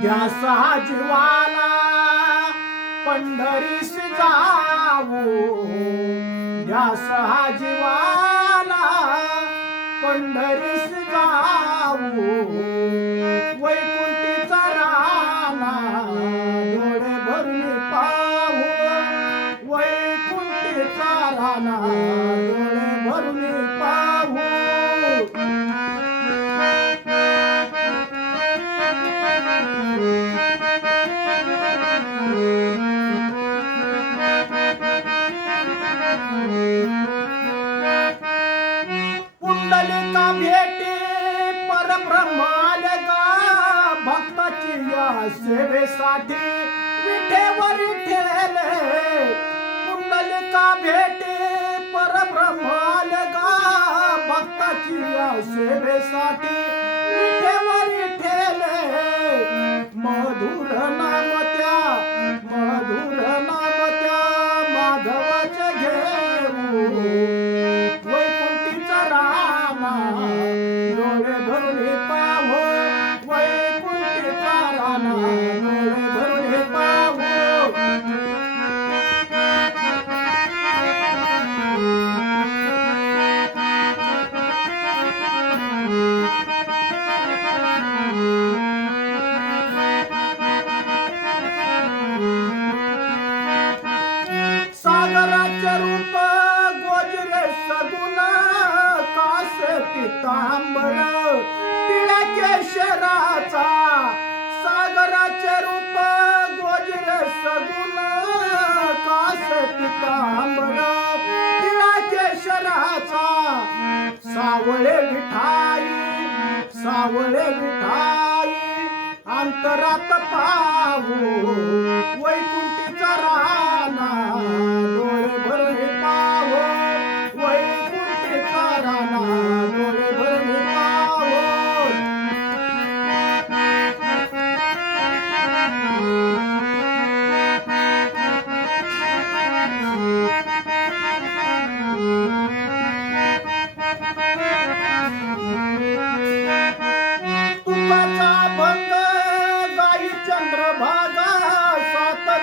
ध्यासा जीवाला पंढरीस जाऊ ध्यासा जीवाला पंढरीस जाऊ वैकुंठीचा डोळे भरून पाहू. पुंडलिका भेटे परब्रह्माल गा भक्ताची या सेवेसाठी विठेवर ठेले पुंडलिका भेटे परब्रह्माल गा भक्ताची या सेवेसाठी. पितांबर तिळाच्या शराचा सागराचे रूप गोजर सगुण कास पितांबर तिळाच्या शराचा सावळे विठाई सावळे विठाई अंतरात पाहू.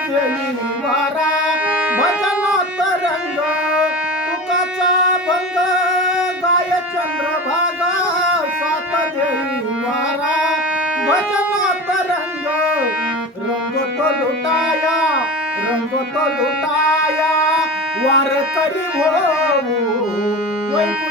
सात देवी वारा भजनात रंग तुकाचा भंग गाय चंद्रभागा सात देवी वारा भजनात रंग रंग तो लुटाया रंग तो लुटाया. वार करी हो वैकुंठ